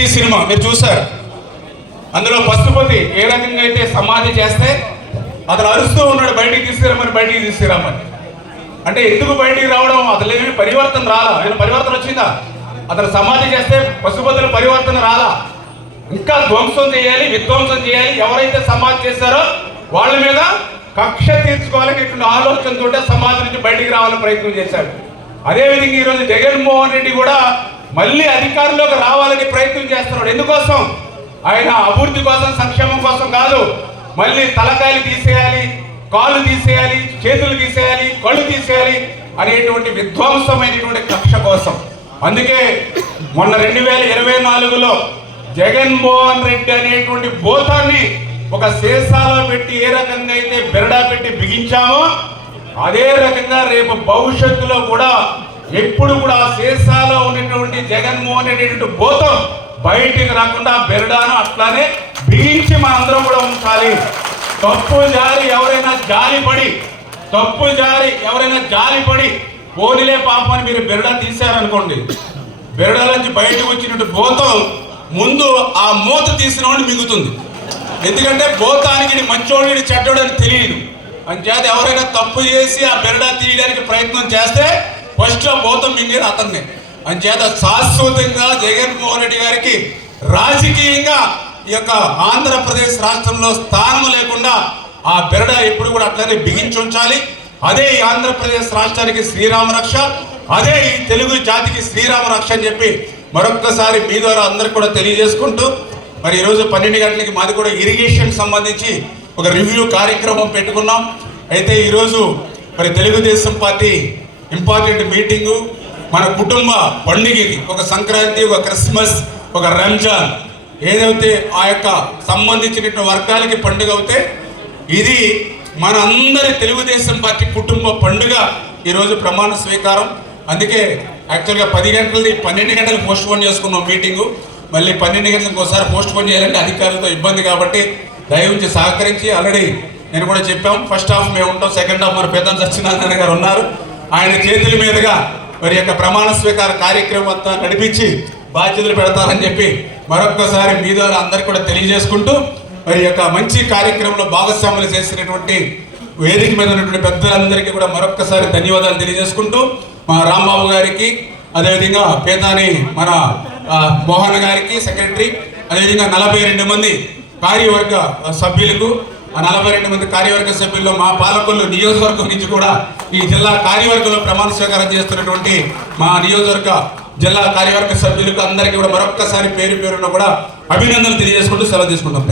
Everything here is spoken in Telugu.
పశుపతి సినిమా మీరు చూసారు. అందులో పశుపతి ఏ రకంగా అయితే సమాధి చేస్తే అతను అరుస్తూ ఉన్నాడు బయటికి తీసుకురామని బయటికి తీసుకురామని. అంటే ఎందుకు బయటికి రావడం? అతను ఏమి పరివర్తన రాలా? ఆయన పరివర్తన వచ్చిందా? అతను సమాధి చేస్తే పశుపతుల పరివర్తన రాలా? ఇంకా ధ్వంసం చేయాలి విధ్వంసం చేయాలి. ఎవరైతే సమాధి చేశారో వాళ్ళ మీద కక్ష తీర్చుకోవాలనేటువంటి ఆలోచనతో సమాధి నుంచి బయటికి రావాలని ప్రయత్నం చేశాడు. అదేవిధంగా ఈరోజు జగన్మోహన్ రెడ్డి కూడా మళ్ళీ అధికారంలోకి రావాలని ప్రయత్నం చేస్తున్నాడు. ఎందుకోసం? ఆయన అభివృద్ధి కోసం సంక్షేమం కోసం కాదు. మళ్ళీ తలకాయలు తీసేయాలి కాళ్ళు తీసేయాలి చేతులు తీసేయాలి కళ్ళు తీసేయాలి అనేటువంటి విధ్వంసమైనటువంటి కక్ష కోసం. అందుకే మొన్న రెండు వేల ఇరవై నాలుగులో జగన్మోహన్ రెడ్డి అనేటువంటి భూతాన్ని ఒక సీసాలో పెట్టి ఏ రకంగా అయితే బెరడా పెట్టి బిగించామో అదే రకంగా రేపు భవిష్యత్తులో కూడా ఎప్పుడు కూడా ఆ సీసాలో జగన్మోహన్ రెడ్డి అనేటువంటి భూతం బయటికి రాకుండా బెరడాను అట్లానే బిగించి మనందరం కూడా ఉంచాలి. తప్పు జారి ఎవరైనా జాలిపడి తప్పు జారి ఎవరైనా జాలిపడి పోనిలే పాపం అని మీరు బెరడా తీశారనుకోండి. బెరడా నుంచి బయటకు వచ్చినట్టు భూతం ముందు ఆ మూత తీసిన వాడిని మింగుతుంది. ఎందుకంటే భూతానికి మంచోడి చెడ్డోడు అని తెలియదు. అంచేత ఎవరైనా తప్పు చేసి ఆ బెరడా తీయడానికి ప్రయత్నం చేస్తే ఫస్ట్ ఆ భూతం మింగేది అతన్ని. అంచేత శాశ్వతంగా జగన్మోహన్ రెడ్డి గారికి రాజకీయంగా ఈ యొక్క ఆంధ్రప్రదేశ్ రాష్ట్రంలో స్థానం లేకుండా ఆ బెరడ ఎప్పుడు కూడా అట్లనే బిగించి ఉంచాలి. అదే ఈ ఆంధ్రప్రదేశ్ రాష్ట్రానికి శ్రీరామ రక్ష అదే ఈ తెలుగు జాతికి శ్రీరామ రక్ష అని చెప్పి మరొక్కసారి మీ ద్వారా అందరికి కూడా తెలియజేసుకుంటూ మరి ఈరోజు పన్నెండు గంటలకి మాది కూడా ఇరిగేషన్ సంబంధించి ఒక రివ్యూ కార్యక్రమం పెట్టుకున్నాం. అయితే ఈరోజు మరి తెలుగుదేశం పార్టీ ఇంపార్టెంట్ మీటింగు మన కుటుంబ పండుగకి ఒక సంక్రాంతి ఒక క్రిస్మస్ ఒక రంజాన్ ఏదైతే ఆ యొక్క సంబంధించిన వర్గాలకి పండుగ అవుతే ఇది మన అందరి తెలుగుదేశం పార్టీ కుటుంబ పండుగ ఈరోజు ప్రమాణ స్వీకారం. అందుకే యాక్చువల్గా పది గంటలది పన్నెండు గంటలకు పోస్ట్ పోన్ చేసుకున్నాం మీటింగు. మళ్ళీ పన్నెండు గంటలకు ఒకసారి పోస్ట్ పోన్ చేయాలంటే అధికారులతో ఇబ్బంది కాబట్టి దయవుంచి సహకరించి ఆల్రెడీ నేను కూడా చెప్పాం. ఫస్ట్ హాఫ్ మేము ఉంటాం సెకండ్ హాఫ్ మరి పెద్ద సత్యనారాయణ గారు ఉన్నారు. ఆయన చేతుల మీదుగా మరి యొక్క ప్రమాణ స్వీకార కార్యక్రమం అంతా నడిపించి బాధ్యతలు పెడతారని చెప్పి మరొక్కసారి మీ ద్వారా అందరికి కూడా తెలియజేసుకుంటూ మరి యొక్క మంచి కార్యక్రమంలో భాగస్వాములు చేసినటువంటి వేదిక మీద ఉన్నటువంటి పెద్దలందరికీ కూడా మరొక్కసారి ధన్యవాదాలు తెలియజేసుకుంటూ మా రాంబాబు గారికి అదేవిధంగా పేదాని మన మోహన్ గారికి సెక్రటరీ అదేవిధంగా నలభై రెండు మంది కార్యవర్గ సభ్యులకు నలభై రెండు మంది కార్యవర్గ సభ్యుల్లో మా పాలకులు నియోజకవర్గం నుంచి కూడా ఈ జిల్లా కార్యవర్గంలో ప్రమాణ స్వీకారం చేస్తున్నటువంటి మా నియోజకవర్గ జిల్లా కార్యవర్గ సభ్యులకు అందరికీ కూడా మరొక్కసారి పేరు పేరున కూడా అభినందనలు తెలియజేసుకుంటూ సెలవు తీసుకుంటాం